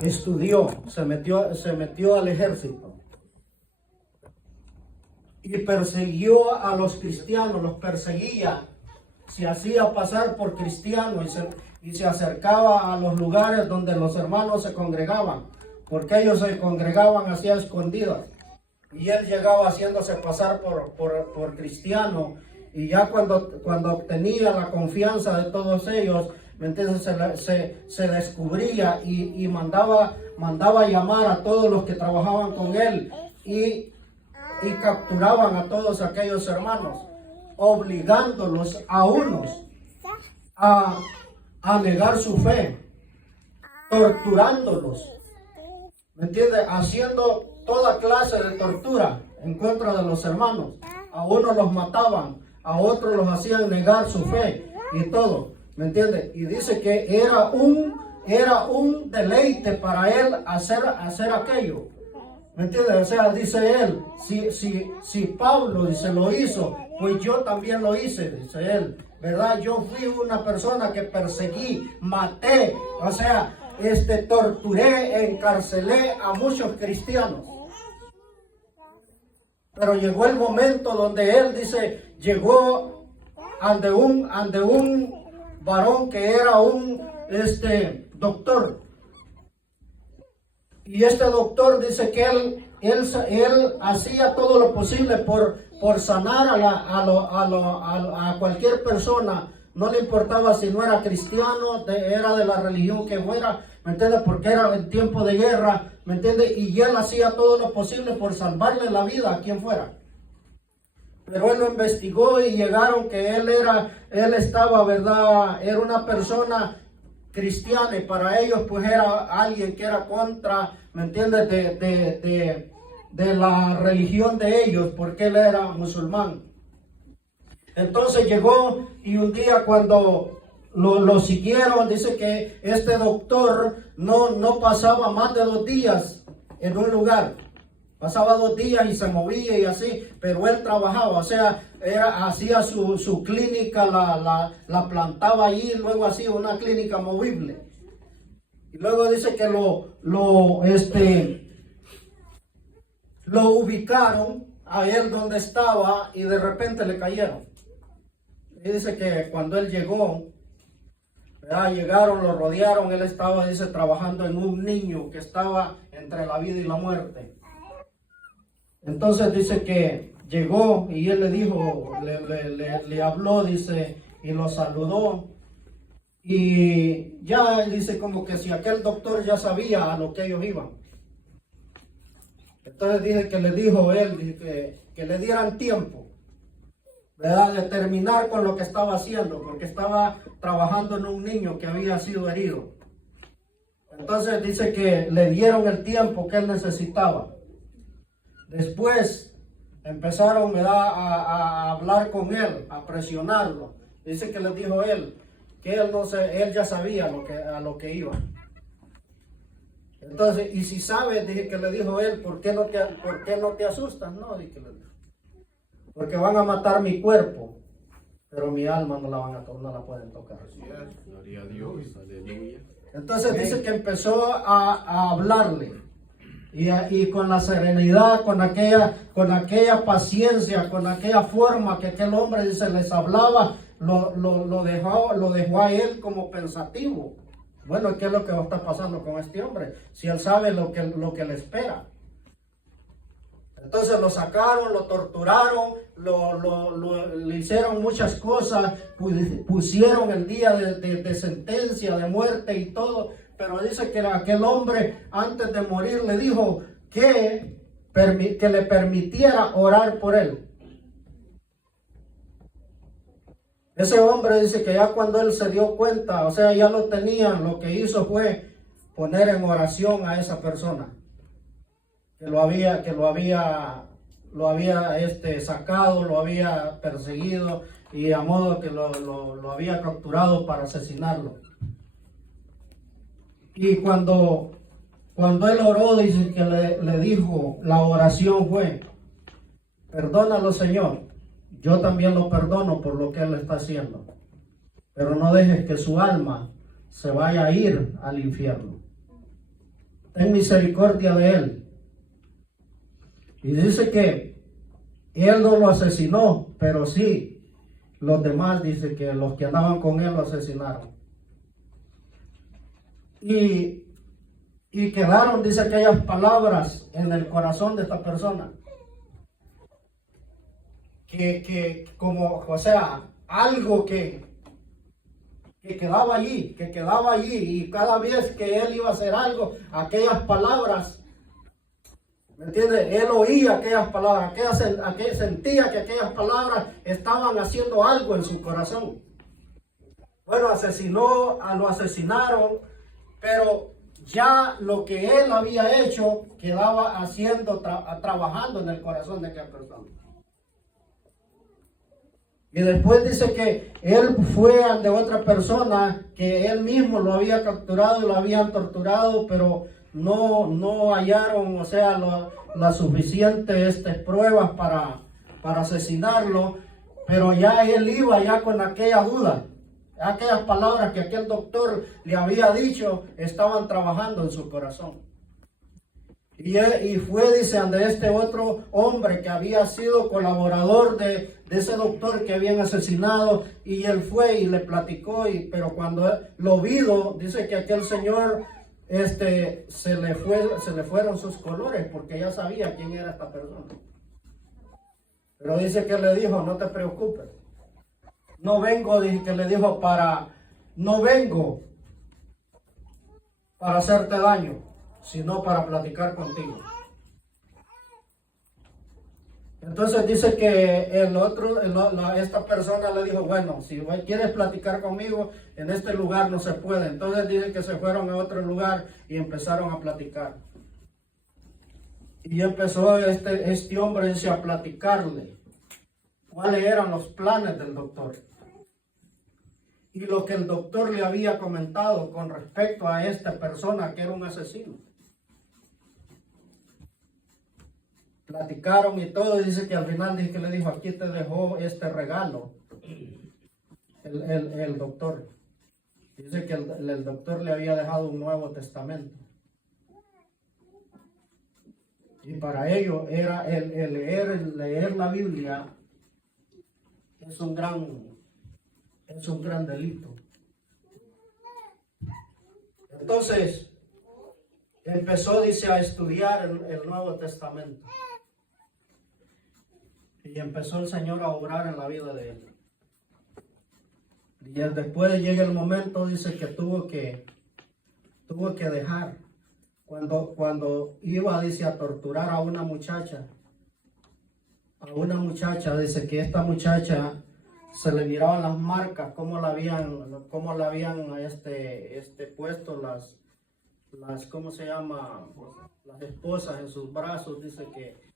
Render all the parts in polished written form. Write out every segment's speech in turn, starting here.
estudió, se metió al ejército y persiguió a los cristianos, los perseguía, se hacía pasar por cristiano y se acercaba a los lugares donde los hermanos se congregaban, porque ellos se congregaban hacia escondidas, y él llegaba haciéndose pasar por cristiano, y ya cuando obtenía la confianza de todos ellos, ¿me entiendes? Se descubría y mandaba llamar a todos los que trabajaban con él y capturaban a todos aquellos hermanos, obligándolos a unos a negar su fe, torturándolos, ¿me entiendes? Haciendo toda clase de tortura en contra de los hermanos. A unos los mataban, a otros los hacían negar su fe y todo, ¿me entiendes? Y dice que era un deleite para él hacer aquello, ¿me entiendes? O sea, dice él, si Pablo dice lo hizo, pues yo también lo hice, dice él, ¿verdad? Yo fui una persona que perseguí, maté, o sea, torturé, encarcelé a muchos cristianos. Pero llegó el momento donde él dice, llegó ante un varón que era un doctor. Y este doctor dice que él hacía todo lo posible por sanar a cualquier persona. No le importaba si no era cristiano, era de la religión que fuera, ¿me entiendes? Porque era en tiempo de guerra, ¿me entiendes? Y él hacía todo lo posible por salvarle la vida a quien fuera. Pero él lo investigó y llegaron que él estaba, ¿verdad? Era una persona cristiana y para ellos pues era alguien que era contra, ¿me entiendes? De la religión de ellos, porque él era musulmán. Entonces llegó y un día cuando lo siguieron, dice que este doctor no pasaba más de 2 días en un lugar. Pasaba 2 días y se movía y así, pero él trabajaba, o sea, hacía su clínica, la plantaba allí, luego hacía una clínica movible. Y luego dice que lo ubicaron a él donde estaba y de repente le cayeron. Y dice que cuando él llegó, ¿verdad? Llegaron, lo rodearon, él estaba, dice, trabajando en un niño que estaba entre la vida y la muerte. Entonces dice que llegó y él le dijo, le habló, dice, y lo saludó. Y ya él dice como que si aquel doctor ya sabía a lo que ellos iban. Entonces dice que le dijo él, dice que le dieran tiempo, ¿verdad? De terminar con lo que estaba haciendo, porque estaba trabajando en un niño que había sido herido. Entonces dice que le dieron el tiempo que él necesitaba. Después empezaron, ¿verdad?, a hablar con él, a presionarlo. Dice que le dijo él que él ya sabía a lo que iba. Entonces, y si sabes, dije que le dijo él, ¿por qué no te asustas? No, dije que le dijo, porque van a matar mi cuerpo, pero mi alma no la pueden tocar. Gloria a Dios, aleluya. Entonces dice que empezó a hablarle. Y con la serenidad, con aquella paciencia, con aquella forma que aquel hombre, dice, les hablaba, lo dejó a él como pensativo. Bueno, ¿qué es lo que va a estar pasando con este hombre? Si él sabe lo que le espera. Entonces lo sacaron, lo torturaron, le hicieron muchas cosas, pusieron el día de sentencia, de muerte y todo. Pero dice que aquel hombre antes de morir le dijo que le permitiera orar por él. Ese hombre dice que ya cuando él se dio cuenta, o sea, ya lo tenían, lo que hizo fue poner en oración a esa persona que lo había sacado, lo había perseguido y a modo que lo había capturado para asesinarlo. Y cuando él oró, dice que le dijo, la oración fue, perdónalo, Señor, yo también lo perdono por lo que él está haciendo, pero no dejes que su alma se vaya a ir al infierno. ten misericordia de él. Y dice que él no lo asesinó, pero sí, los demás, dice que los que andaban con él lo asesinaron. Y quedaron, dice, aquellas palabras en el corazón de esta persona. Que como, o sea, algo que quedaba allí, y cada vez que él iba a hacer algo, aquellas palabras, ¿me entiende? Él oía aquellas palabras, sentía que aquellas palabras estaban haciendo algo en su corazón. Bueno, lo asesinaron, pero ya lo que él había hecho quedaba haciendo, trabajando en el corazón de aquella persona. Y después dice que él fue ante otra persona que él mismo lo había capturado y lo habían torturado, pero no hallaron, o sea, las suficientes pruebas para asesinarlo, pero ya él iba ya con aquella duda. Aquellas palabras que aquel doctor le había dicho estaban trabajando en su corazón. Y fue, dice, ante este otro hombre que había sido colaborador de ese doctor que habían asesinado, y él fue y le platicó, pero cuando él lo vio, dice que aquel señor se le fueron sus colores, porque ya sabía quién era esta persona. Pero dice que le dijo, no te preocupes. No vengo, dice que le dijo, no vengo para hacerte daño, sino para platicar contigo. Entonces dice que esta persona le dijo, bueno, si quieres platicar conmigo, en este lugar no se puede. Entonces dice que se fueron a otro lugar y empezaron a platicar. Y empezó este hombre, dice, a platicarle cuáles eran los planes del doctor. Y lo que el doctor le había comentado con respecto a esta persona que era un asesino. Platicaron y todo, y dice que al final dice que le dijo, aquí te dejó este regalo el doctor. Dice que el doctor le había dejado un Nuevo Testamento. Y para ello era el leer la Biblia es un gran delito. Entonces empezó, dice, a estudiar el Nuevo Testamento. Y empezó el Señor a obrar en la vida de él. Y después llega el momento, dice, que tuvo que dejar. Cuando iba, dice, a torturar a una muchacha. Dice que esta muchacha se le miraban las marcas, cómo la habían puesto las ¿cómo se llama? Las esposas en sus brazos. Dice que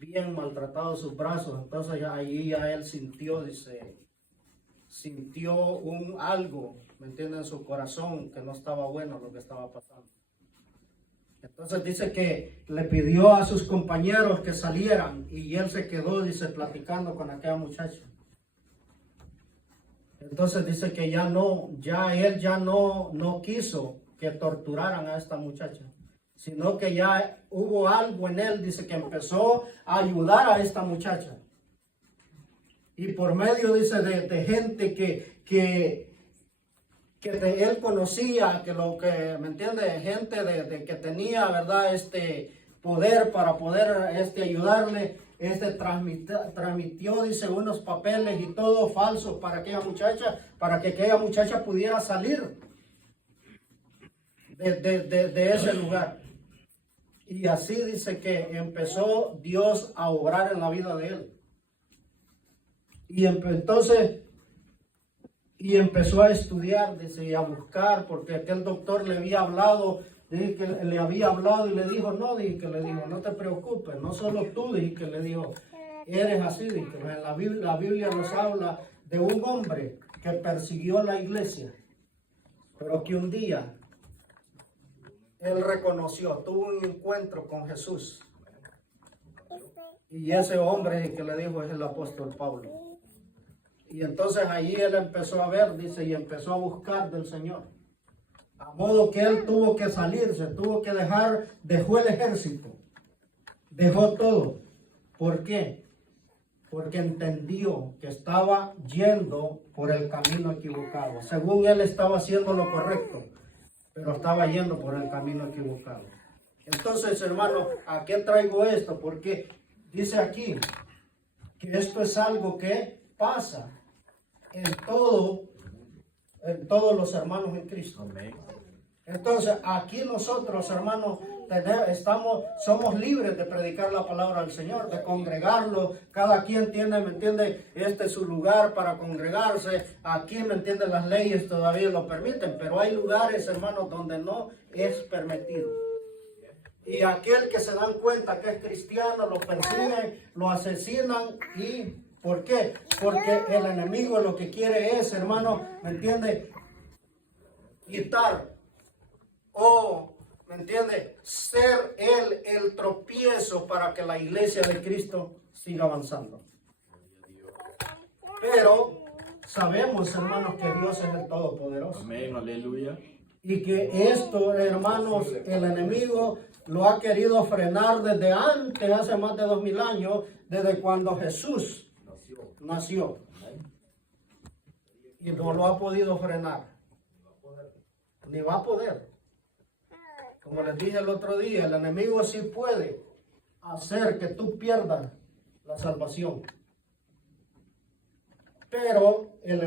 bien maltratados sus brazos. Entonces ahí ya él sintió, dice, algo, ¿me entienden? En su corazón, que no estaba bueno lo que estaba pasando. Entonces dice que le pidió a sus compañeros que salieran, y él se quedó, dice, platicando con aquella muchacha. Entonces dice que él ya no quiso que torturaran a esta muchacha, sino que ya hubo algo en él, dice, que empezó a ayudar a esta muchacha. Y por medio, dice, de gente que él conocía, ¿me entiende? Gente de que tenía, ¿verdad? Poder para poder ayudarle. Transmitió, dice, unos papeles y todo falso para aquella muchacha, para que aquella muchacha pudiera salir de ese lugar. Y así dice que empezó Dios a obrar en la vida de él. Y empezó a estudiar, dice, y a buscar, porque aquel doctor le había hablado. Dije que le había hablado y le dijo, no te preocupes, no solo tú, dije que le dijo, eres así. Dije, la Biblia nos habla de un hombre que persiguió la iglesia, pero que un día él tuvo un encuentro con Jesús. Y ese hombre que le dijo es el apóstol Pablo. Y entonces allí él empezó a ver, dice, y empezó a buscar del Señor. A modo que él tuvo que salirse, tuvo que dejó el ejército, dejó todo. ¿Por qué? Porque entendió que estaba yendo por el camino equivocado. Según él estaba haciendo lo correcto, pero estaba yendo por el camino equivocado. Entonces, hermano, ¿a qué traigo esto? Porque dice aquí que esto es algo que pasa en todos los hermanos en Cristo. Amén. Entonces, aquí nosotros, hermanos, somos libres de predicar la palabra del Señor, de congregarlo. Cada quien tiene, ¿me entiende? Este es su lugar para congregarse. Aquí, ¿me entiende? Las leyes todavía lo permiten, pero hay lugares, hermanos, donde no es permitido. Y aquel que se dan cuenta que es cristiano, lo persiguen, lo asesinan. ¿Y por qué? Porque el enemigo lo que quiere es, hermano, ¿me entiende? Quitar o, ¿me entiende? Ser él el tropiezo para que la iglesia de Cristo siga avanzando. Pero sabemos, hermanos, que Dios es el Todopoderoso. Amén, aleluya. Y que esto, hermanos, el enemigo lo ha querido frenar desde antes, hace más de 2000 años, desde cuando Jesús nació. Y no lo ha podido frenar. Ni va a poder. Como les dije el otro día, el enemigo sí puede hacer que tú pierdas la salvación. Pero el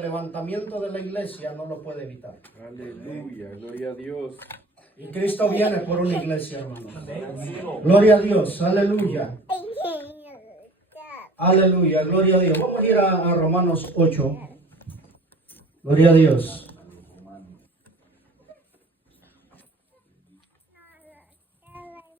levantamiento de la iglesia no lo puede evitar. Aleluya, gloria a Dios. Y Cristo viene por una iglesia, hermanos. Gloria a Dios, aleluya. Aleluya, gloria a Dios. Vamos a ir a Romanos 8. Gloria a Dios.